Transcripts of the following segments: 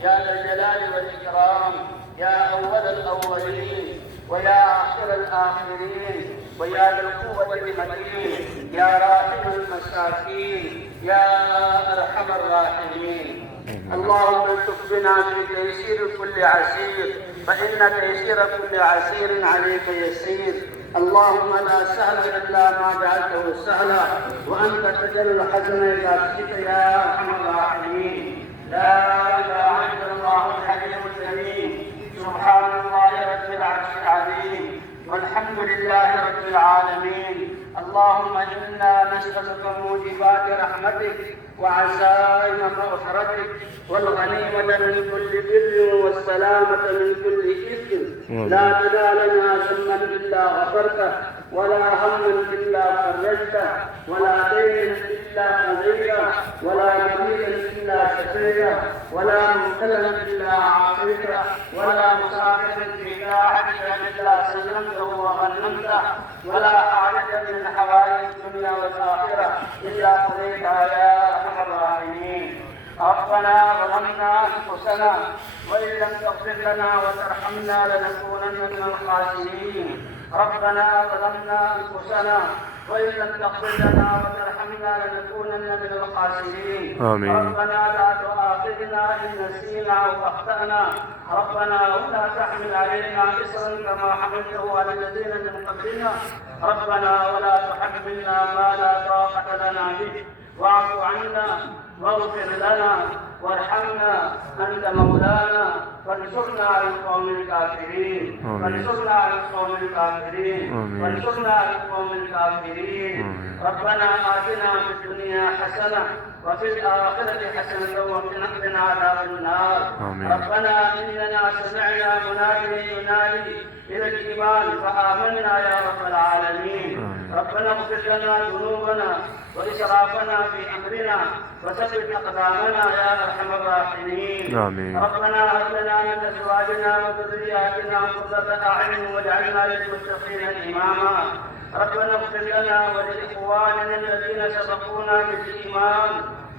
يا ذا الجلال والإكرام يا أول الأولين ويا آخر الآخرين ويا ذا القوة المتين يا راحم المساكين يا أرحم الراحمين. اللهم الطف بنا في تيسير كل عسير فإن تيسير كل عسير عليك يسير. اللهم لا سهل إلا ما جعلته سهلا وأنت تجعل الحزن إذا شئت يا أرحم الراحمين. لا إله إلا الله الحليم الكريم. سبحان الله رب العرش العظيم والحمد لله رب العالمين. اللهم إنا نسألك موجبات رحمتك وعزائم مغفرتك والغنيمة من كل بر والسلامة من كل إثم. لا تدع لنا ذنبا إلا غفرته ولا هما إلا فرجته ولا دينا إلا قضيته ولا مريضا إلا شفيته ولا مبتلا إلا عافيته ولا مسافرا في طاعتك إلا سلمته وغنمته ولا حاجة من حوائج الدنيا والآخرة إلا قضيتها يا أرحم الراحمين. ربنا ظلمنا أنفسنا وإن لم تغفر لنا وترحمنا لنكونن من الخاسرين. ربنا ظلمنا أنفسنا وإن لم تغفر لنا وترحمنا لنكونن من الخاسرين. آمين. ربنا لا تؤاخذنا إن نسينا أو أخطأنا. ربنا ولا تحمل علينا إصرا كما حملته على الذين من قبلنا. ربنا ولا تحملنا ما لا طاقة لنا به واعف عنا واغفر لنا وارحمنا أنت مولانا فانصرنا على القوم الكافرين. فانصرنا على القوم الكافرين. فانصرنا على القوم الكافرين. ربنا آتنا في الدنيا حسنة وفي الآخرة حسنة وقنا عذاب النار. ربنا إننا سمعنا مناديا ينادي إلى الإيمان فآمنا يا رب العالمين. ربنا اغفر لنا ذنوبنا وإسرافنا في أمرنا وثبت أقدامنا يا أرحم الراحمين. ربنا هب لنا من أزواجنا وذرياتنا قرة أعين واجعلنا للمتقين إماما. ربنا اغفر لنا ولإخواننا الذين سبقونا بالإيمان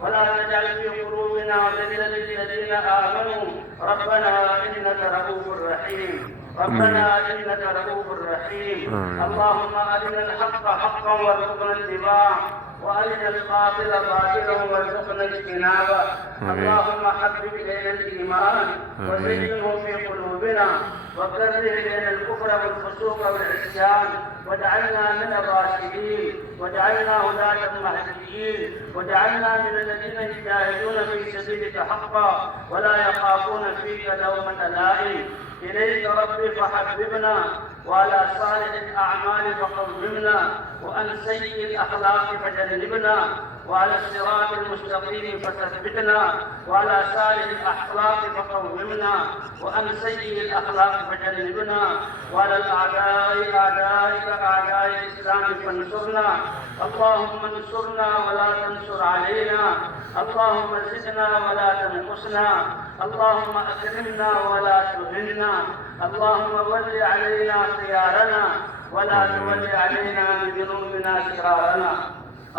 ولا تجعل في قلوبنا غلا للذين آمنوا. ربنا إنك رؤوف رحيم. ربنا إنك رؤوف رحيم. اللهم أرنا الحق حقا وارزقنا اتباعه وأرنا الباطل باطلا وارزقنا اجتنابه. اللهم حبب إلينا الإيمان وزينه في قلوبنا وكره إلينا الكفر والفسوق والعصيان واجعلنا من الراشدين واجعلنا هداة مهديين واجعلنا من الذين يجاهدون في سبيلك حقا ولا يخافون فيك لومة لائم. إليك ربي فحببنا وعلى صالح الأعمال فقومنا وعن سيء الأخلاق فجنبنا وعلى الصراط المستقيم فثبتنا وعلى صالح الأخلاق فقومنا وعن سيء الأخلاق فجنبنا وعلى الأعداء أعدائك أعداء الإسلام فانصرنا. اللهم انصرنا ولا تنصر علينا. اللهم زدنا ولا تنقصنا. اللهم أكرمنا ولا تهنا. اللهم ول علينا خيارنا ولا تول علينا بذنوبنا شرارنا.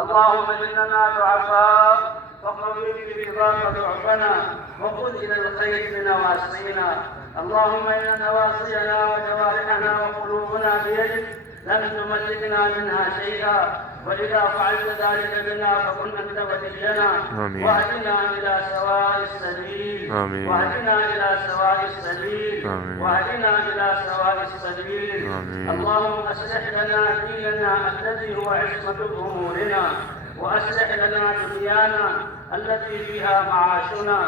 اللهم إننا ضعفاء فقوي برضاك ضعفنا وخذ إلى الخير بنواصينا. اللهم إن نواصينا وجوارحنا وقلوبنا بيدك لن تملكنا منها شيئا وإذا فعلت ذلك بنا فكن أنت ولينا واهدنا إلى سواء السبيل. واهدنا إلى سواء السبيل. واهدنا إلى سواء السبيل. اللهم أصلح لنا ديننا الذي هو عصمة أمورنا وأصلح لنا دنيانا التي فيها معاشنا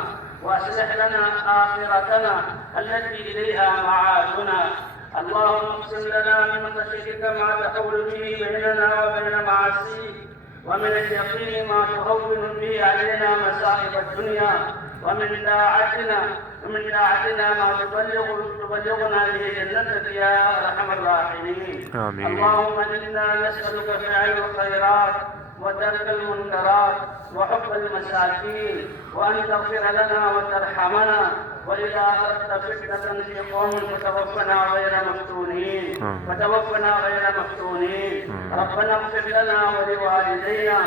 وأصلح لنا آخرتنا التي إليها معادنا. اللهم اقسم لنا من خشيتك ما تحول به بيننا وبين معاصيك ومن اليقين ما تهون به علينا مصائب الدنيا ومن طاعتنا ما تبلغنا به جنتك يا أرحم الراحمين. آمين. اللهم إنا نسألك فعل الخيرات وترك المنكرات وحب المساكين، وأن تغفر لنا وترحمنا، وإذا أردت فتنة في قوم فتوفنا غير مفتونين. ربنا اغفر لنا ولوالدينا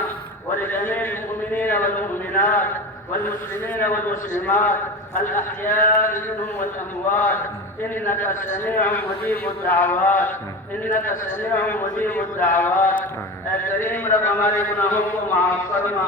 ولجميع المؤمنين والمؤمنات والمسلمين والمسلمات الأحياء منهم والأموات، إنك سميع مجيب الدعوات. اے کریم رب ہمارے گناہوں کو معاف فرما،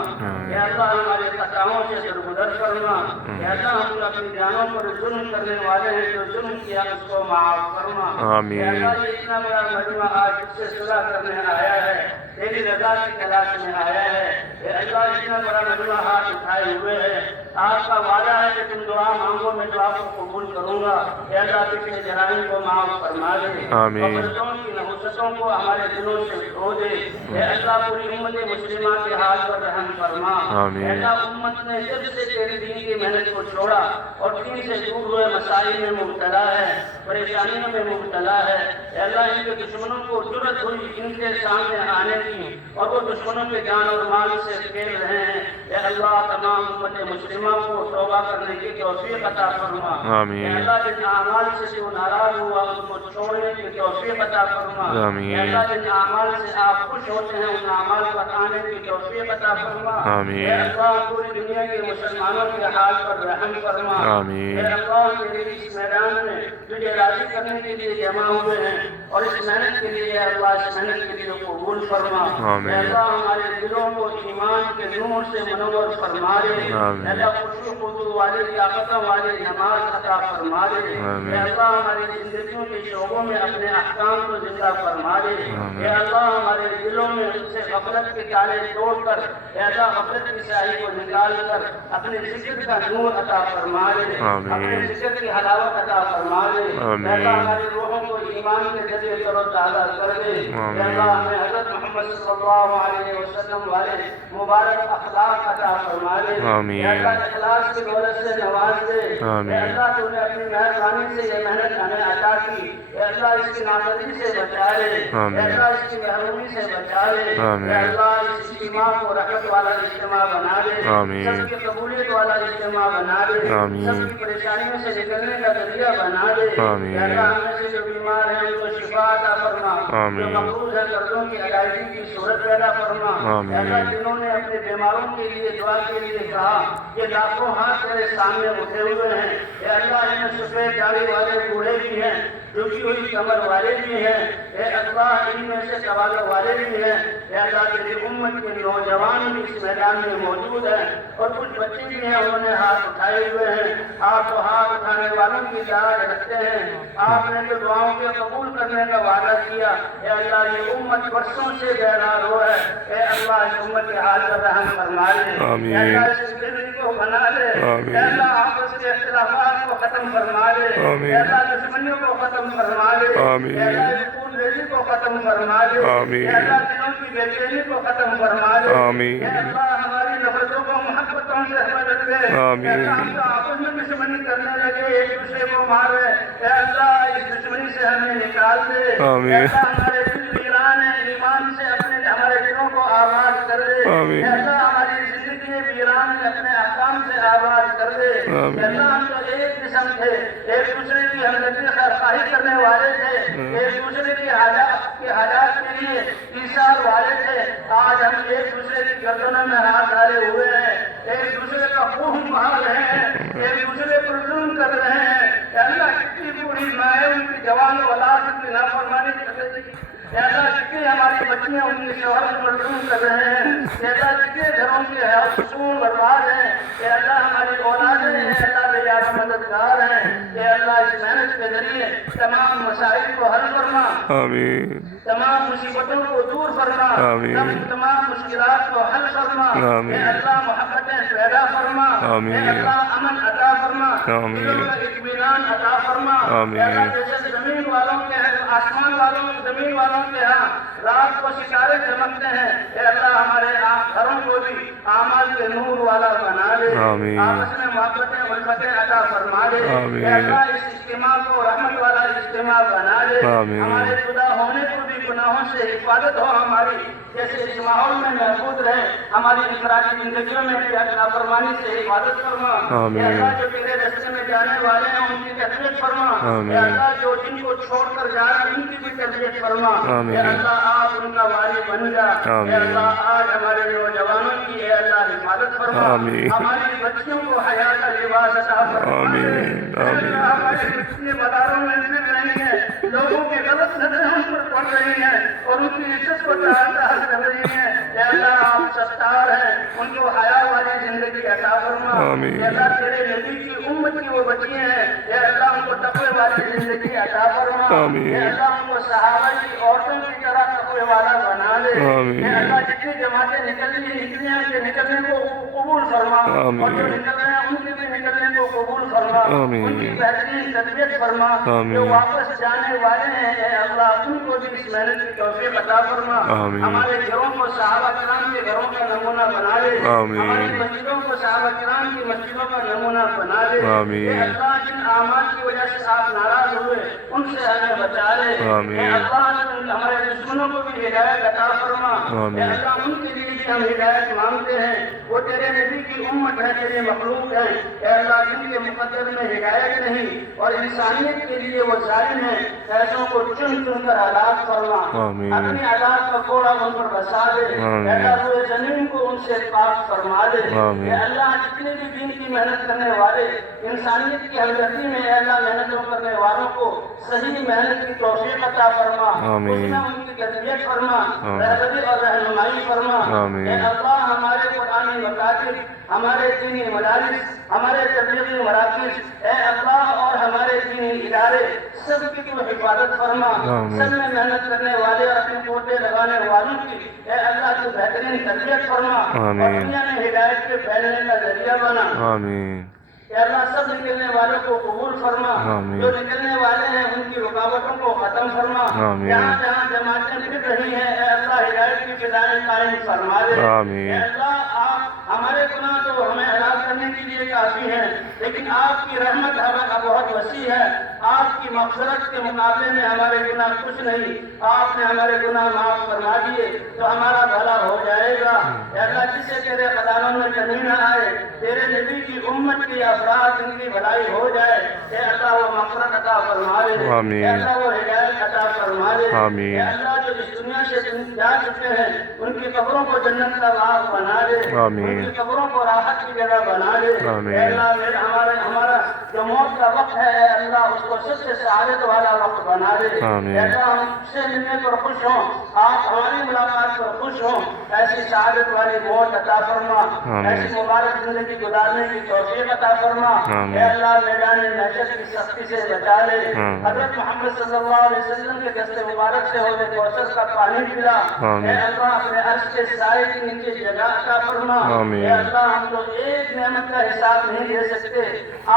یا اللہ ہمارے خطاؤں سے درگزر فرما، یا اللہ ہم اپنی جانوں پر ظلم کرنے والے ہیں، جو ظلم کیا اس کو معاف فرما. آمین. یا اللہ یہ اتنا بڑا مجمع آج اس سے صلح کرنے آیا ہے، تیری رضا کی تلاش میں آیا ہے. اے اللہ اتنا بڑا مجمع ہاتھ اٹھائے ہوئے ہے، آپ کا وعدہ ہے کہ تم دعا مانگو میں دعا کو قبول کروں گا. اے اللہ پچھلے جرائم کو معاف فرما دے، آمین. غفلتوں کی نحوستوں کو ہمارے دلوں سے دھو دے. اے اللہ پوری امت مسلمہ کے حال پر رحم فرما. آمین. اے اللہ امت نے جب سے تیری دین کی محنت کو چھوڑا اور دین سے دور ہوئے مسائل میں مبتلا ہے، پریشانیوں میں مبتلا ہے. اے اللہ ان کے دشمنوں کو جرأت ہوئی ان کے سامنے آنے کی، اور وہ دشمنوں کے جان اور مال سے کھیل رہے ہیں. اے اللہ تمام امت مسلمہ کو توبہ کرنے کی توفیق عطا فرما. آمین. اے اللہ جن اعمال سے تو ناراض ہوا ان کو چھوڑنے کی توفیق عطا فرما. آمین. اے اللہ جن اعمال سے آپ خوش ہوتے ہیں ان اعمال پر آنے کی توفیق عطا فرما. آمین. اے اللہ پوری دنیا کے مسلمانوں کے حال پر رحم فرما. آمین. اے اللہ تیرے اس میدان میں تجھے راضی کرنے کے لیے جمع ہوئے ہیں، اور اس محنت کے لیے اللہ اس محنت کے لیے قبول فرما. آمین. اے اللہ ہمارے دلوں کو ایمان کے نور سے منور فرما دے. آمین. اے اللہ خشوع و خضوع والی طاقتوں والی نماز عطا فرما دے. آمین. اے اللہ ہماری زندگیوں کے شعبوں میں اپنے احکام کو زندہ فرما دے. آمین. اے اللہ ہمارے دلوں میں اس سے غفلت کے تالے توڑ کر، اے اللہ غفلت کی سیاہی کو نکال کر اپنے ذکر کا نور عطا فرما دے. آمین. اپنے ذکر کی حلاوت عطا فرما دے. آمین. اے اللہ ہماری روحوں کو ایمان کے ذریعے تر و تازہ کر دے. آمین. اے اللہ ہمیں حضرت محمد صلی اللہ علیہ وسلم والے مبارک اخلاق عطا فرما دے. آمین. اے اللہ اخلاص کی دولت سے نواز دے. آمین. اے اللہ تو نے اپنی مہربانی سے یہ محنت ہمیں عطا کی. اے اللہ اس کی نافرمانی سے بچا لے. آمین. اے اللہ اس کی محرومی سے بچا لے. آمین. اے اللہ اس اجتماع کو رحمت والا اجتماع بنا دے. آمین. سب کی قبولیت والا اجتماع بنا دے. آمین. سب کی پریشانیوں سے نکلنے کا ذریعہ بنا دے. آمین. اے اللہ ہمیں سے جو بیمار ہیں ان کو شفا عطا فرما. آمین. جو مقروض ہے قرضوں کی ادائیگی کی صورت پیدا فرما. آمین. اے اللہ جنہوں نے اپنے بیماروں کے لیے دعا کے لیے کہا، یہ لاکھوں ہاتھ تیرے سامنے اٹھے ہوئے ہیں. اے اللہ ان میں سفید داڑھی والے بوڑھے بھی ہیں، جھکی ہوئی کمر والے بھی ہیں. اے اللہ ان میں سے توالے والے بھی ہیں. اے اللہ تیری امت کے نوجوان بھی اس میدان میں موجود ہیں، اور کچھ بچے بھی ہیں انہوں نے ہاتھ اٹھائے ہوئے ہیں. آپ تو ہاتھ اٹھانے والوں کی لاج رکھتے ہیں. آپ نے جو دعاؤں کے قبول کرنے کا وعدہ کیا، اے اللہ یہ امت برسوں سے بیدار ہو ہے. اے اللہ اس امت کے حال پر رحم فرما دے. آمین. اے اللہ اس زندگی کو بنا دے. آمین. اے اللہ آپس کے اختلافات کو ختم فرما دے. آمین. اے اللہ دشمنیوں کو ختم فرما دے. آمین. اے اللہ خون ریزی کو ختم فرما دے. آمین. اے اللہ دلوں کی بے چینی کو ختم فرما دے. آمین. اے اللہ ہماری نفرتوں کو محبتوں سے بدل دے. آمین. اے اللہ ہم جو آپس میں دشمنی کرنے لگے ایک دوسرے کو مارے، اے اللہ اس دشمنی سے ہمیں نکال دے. آمین. اے اللہ ہمارے دل ویران ہیں، ایمان سے اپنے ہمارے دلوں کو آباد کر دے. آمین. اے اللہ ہماری زندگی ویران ہے، اپنے احکام سے آباد کر دے. آمین. اے اللہ ہم تو ایک قسم تھے، ایک دوسرے کی ہمدردی خواہی کرنے والے تھے، ایک دوسرے کی حاجات کے لیے ایثار والے تھے. آج ہم ایک دوسرے کی گردنوں میں ہاتھ ڈالے ہوئے ہیں، ایک دوسرے کا خون مار رہے ہیں، ایک دوسرے پر ظلم کر رہے ہیں. اے اللہ کتنی بوڑھی مائیں ان کی جوان اولاد کی نافرمانی کر رہی ہے. اے اللہ کتنی ہماری بچیاں ان کے شوہر پر ظلم کر رہے ہیں. اے اللہ کتنے گھروں کے حیات سکون برباد ہیں. اے اللہ ہماری اولادیں ہیں، اے اللہ بے یار مددگار ہیں. اے اللہ اس محنت کے ذریعے تمام مسائل کو حل فرما. آمین. تمام مصیبتوں کو دور فرما، آمین، تمام مشکلات کو حل فرما، آمین، اے اللہ محبتیں پیدا فرما، آمین، اے اللہ امن عطا فرما، آمین، دلوں میں اطمینان عطا فرما، آمین، اے اللہ جیسے زمین والوں کے آسمان والوں زمین والوں کے ہاں رات کو ستارے چمکتے ہیں، اے اللہ ہمارے گھروں کو بھی اعمال کے نور والا بنا دے، آمین، آپس میں محبتیں الفتیں عطا فرما دے، آمین، اے اللہ اس اجتماع کو رحمت والا اجتماع بنا دے، آمین، ہمارے جدا ہونے کو بھی گناہوں سے حفاظت ہو ہماری، جیسے اس ماحول میں محفوظ رہے، ہماری انفرادی زندگیوں میں بھی نافرمانی سے حفاظت فرما، آمین، اے اللہ جو تیرے راستے میں جانے والے ہیں ان کی تربیت فرما، آمین، اے اللہ جو جن کو چھوڑ کر جا رہے ہیں ان کی بھی تربیت فرما، آمین، اے اللہ آپ ان کا والی بن جا، آمین، اے اللہ آج ہمارے نوجوانوں کی اے اللہ حفاظت فرما، آمین، ہماری بچیوں کو حیا کا لباس عطا فرما دے، آمین، اے آمین، اللہ ہماری بچیاں بازاروں میں پھر رہی ہیں، لوگوں کی غلط نظریں ان پر پڑ رہی ہیں اور ان کی عزت کو تحت کر رہی ہیں، اے اللہ آپ ستار ہیں، ان کو حیا والی زندگی عطا فرما، آمین، اے اللہ تیرے نبی کی امت کی وہ بچیاں ہیں، اے اللہ ان کو تقوی والی زندگی عطا فرما، آمین، اے اللہ ان کو صحابہ کی عورتوں کی طرح تقوی والا بنا دے، آمین، اے اللہ جتنی جماعتیں نکلی ہیں کہ نکلنے کو قبول فرما، آمین، اور جو نکل رہے ہیں ان کے بھی نکلنے کو قبول فرما، آمین، ان کی بہترین تربیت فرما، آمین، جو واپس جانے والے ہیں اے اللہ ان کو بھی اس محنت کی توفیق عطا فرما، آمین، ہمارے گھروں کو صحابہ کرام کے گھروں کا نمونہ بنا دے، آمین، ہماری مسجدوں کو صحابہ کرام کی مسجدوں کا نمونہ بنا دے، آمین، اے اللہ جن اعمال کی وجہ سے آپ ناراض ہوئے ان سے ہمیں بچا لے، آمین، اے اللہ ہمارے دشمنوں کو بھی ہدایت عطا فرما، آمین، اے اللہ ان کے لیے بھی ہم ہدایت مانگتے ہیں، وہ تیرے نبی کی امت ہے، تیرے مخلوق ہے، اے اللہ جن کے مقدر میں ہدایت نہیں اور انسانیت کے لیے وہ ظالم ہیں، ایسوں کو چن چن کر ہلاک فرما، آمین، اپنی عذاب کا کوڑا ان پر بسا دے، آمین، اے اللہ روئے زمین کو ان سے پاک فرما دے، آمین، اے اللہ جتنے بھی دین کی محنت کرنے والے انسانیت کی ہمدردی میں اے اللہ محنتوں کرنے والوں کو صحیح محنت کی توفیق عطا فرما، آمین، اس میں ان کی تربیت فرما، آمین، رہبری اور رہنمائی فرما، آمین، اے اللہ ہمارے قرآنی مکاتب، ہمارے دینی مدارس، ہمارے تبلیغی مراکز، اے اللہ اور ہمارے دینی ادارے سب کی تو حفاظت فرما، آمین، سب میں محنت کرنے والے اور اپنے پوتے لگانے والوں کی اے اللہ تو بہترین تربیت فرما، اور آمین، دنیا میں ہدایت کے پھیلنے کا ذریعہ بنا، آمین، اے اللہ سب نکلنے والوں کو قبول فرما، آمین، جو نکلنے والے ہیں ان کی رکاوٹوں کو ختم فرما، آمین، جہاں جہاں جماعتیں پھر رہی ہیں اے اللہ ہدایت کی فضائیں قائم فرما دے، آمین، اے اللہ آپ ہمارے گناہ تو ہمیں ہلاک کرنے کے لیے کافی ہیں، لیکن آپ کی رحمت ہمیں بہت وسیع ہے، آپ کی مغفرت کے مقابلے میں ہمارے گناہ کچھ نہیں، آپ نے ہمارے گناہ معاف فرما دیے تو ہمارا بھلا ہو جائے گا، اے اللہ جس سے تیرے قدموں میں کمی نہ آئے، تیرے نبی کی امت کی افراد ان کی بھلائی ہو جائے، اے اللہ وہ مغفرت عطا فرما دے، آمین، اے اللہ وہ ہدایت عطا فرما دے، آمین، اے اللہ جو اس دنیا سے جا چکے ہیں ان کی قبروں کو جنت کا باغ بنا دے، آمین، ان کی قبروں کو راحت کی جگہ بنا دے، آمین، اے اللہ ہمارا جو موت کا وقت ہے اے اللہ اس کو سب سے سعادت والا وقت بنا دے، آمین، اے اللہ ہم سے ملنے پر خوش ہوں، آپ ہماری ملاقات پر خوش ہوں، ایسی سعادت والی موت عطا فرما، آمین، ایسی مبارک زندگی گزارنے کی توفیق عطا فرما، آمین، اے اللہ میدان محشر کی سختی سے بچا لے، آمین، حضرت محمد صلی اللہ علیہ وسلم کے دست مبارک سے ہونے کوثر کا پانی پلا، آمین، اے اللہ اپنے عرش کے سائے کے نیچے جگہ عطا فرما، آمین، اے اللہ ہم تو ایک نعمت کا حساب نہیں دے سکتے،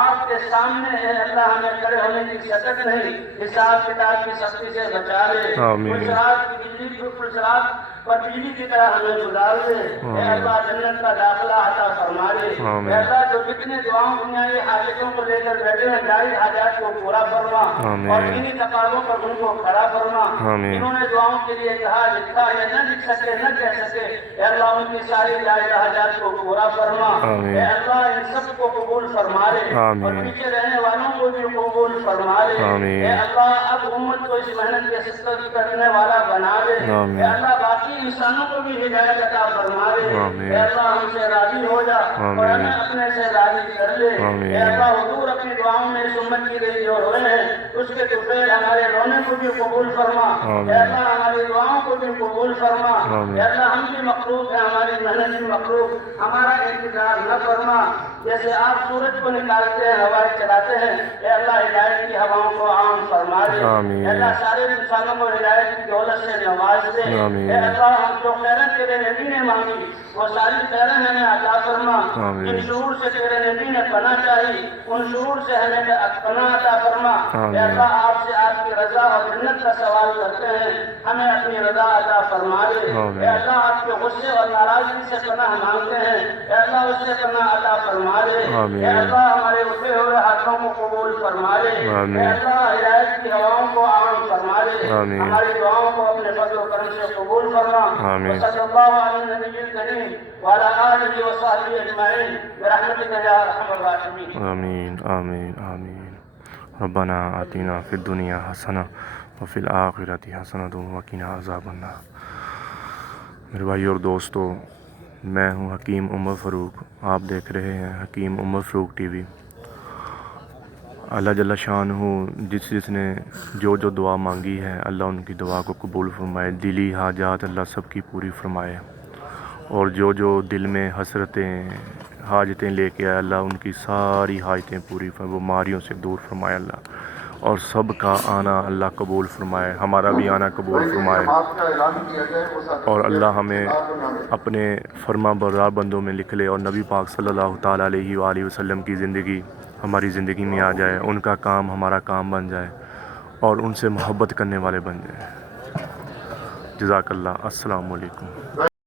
آپ کے سامنے اے اللہ ہمیں کھڑے ہونے کی سکت نہیں، حساب کتاب کی سختی سے بچا لے، آمین، پلسرات کی بجلی پلسرات پر بجلی کی طرح ہمیں گزار دے، اے اللہ جنت کا داخلہ عطا فرما دے، آمین، اے اللہ جو جتنے دعاؤں دنیائی حاجتوں کو لے کر بیٹھے ہیں جاری حاجات کو پورا فرما، آمین، اور دینی تقاضوں پر ان کو کھڑا فرما، آمین، جنہوں نے دعاؤں کے لیے کہا لکھا یا نہ لکھ سکے نہ کہہ سکے، اے اللہ ان کی ساری جاری حاجات کو پورا فرما، آمین، اے اللہ ان سب کو قبول فرما لے، آمین، اور پیچھے رہنے والوں کو بھی قبول فرما لے، آمین، اے اللہ اب امت کو اس محنت کے سفر کرنے والا بنا دے، آمین، اے اللہ باقی انسانوں کو بھی ہدایت عطا فرما دے، آمین، اے اللہ ہم سے راضی ہو جا اور آمین، ہمیں اپنے سے راضی کر لے، آمین، اے اللہ حضور اپنی دعاؤں میں اس امت کی گئی جو روئے ہیں اس کے طفیل ہمارے رونے کو بھی قبول فرما، آمین، اے اللہ ہماری دعاؤں کو بھی قبول فرما، آمین، اے اللہ ہم بھی مخلوق ہیں، ہماری محنت بھی مخلوق، ہمارا انتظار نہ فرما، جیسے آپ سورج کو نکالتے ہیں ہوائیں چلاتے ہیں، اے اللہ ہدایت کی ہواؤں کو عام فرما دے، آمین۔ اے اللہ سارے انسانوں کو ہدایت کی دولت سے نواز دے، آمین۔ اے اللہ ہم جو خیریں تیرے نبی نے مانگی وہ ساری خیریں ہمیں عطا فرما، آمین۔ جن شرور سے تیرے نبی نے پناہ چاہی ان شرور سے ہمیں پناہ عطا فرما، آمین۔ اے اللہ آپ سے آپ کی رضا اور جنت کا سوال کرتے ہیں، ہمیں اپنی رضا عطا فرما دے، آمین۔ اے اللہ آپ کے غصے اور ناراضگی سے پناہ مانگتے ہیں، اے اللہ اس سے پناہ عطا فرما دے، آمین۔ اے اللہ ہمارے اٹھے ہوئے ہاتھوں کو قبول فرما دے، آمین۔ اے اللہ ہدایت کی ہواؤں کو عام فرما دے، آمین۔ ہماری دعاؤں کو اپنے فضل و کرم سے قبول فرما، آمین۔ وصلی اللہ علی النبی الکریم وعلی آلہ وصحبہ اجمعین برحمتک یا ارحم الراحمین۔ آمین آمین آمین۔ ربنا آتنا فی الدنیا حسنہ وفی الآخرۃ حسنۃ وقنا عذاب النار۔ میرے بھائی اور دوستو، میں ہوں حکیم عمر فاروق، آپ دیکھ رہے ہیں حکیم عمر فاروق ٹی وی۔ اللہ جل شانہ جس نے جو دعا مانگی ہے اللہ ان کی دعا کو قبول فرمائے، دلی حاجات اللہ سب کی پوری فرمائے، اور جو دل میں حسرتیں حاجتیں لے کے آئے اللہ ان کی ساری حاجتیں پوری فرمائے، بیماریوں سے دور فرمائے اللہ، اور سب کا آنا اللہ قبول فرمائے، ہمارا بھی آنا قبول فرمائے، اور اللہ ہمیں اپنے فرما بردار بندوں میں لکھ لے، اور نبی پاک صلی اللہ تعالیٰ علیہ وآلہ وسلم کی زندگی ہماری زندگی میں آ جائے، ان کا کام ہمارا کام بن جائے، اور ان سے محبت کرنے والے بن جائیں۔ جزاک اللہ۔ السلام علیکم۔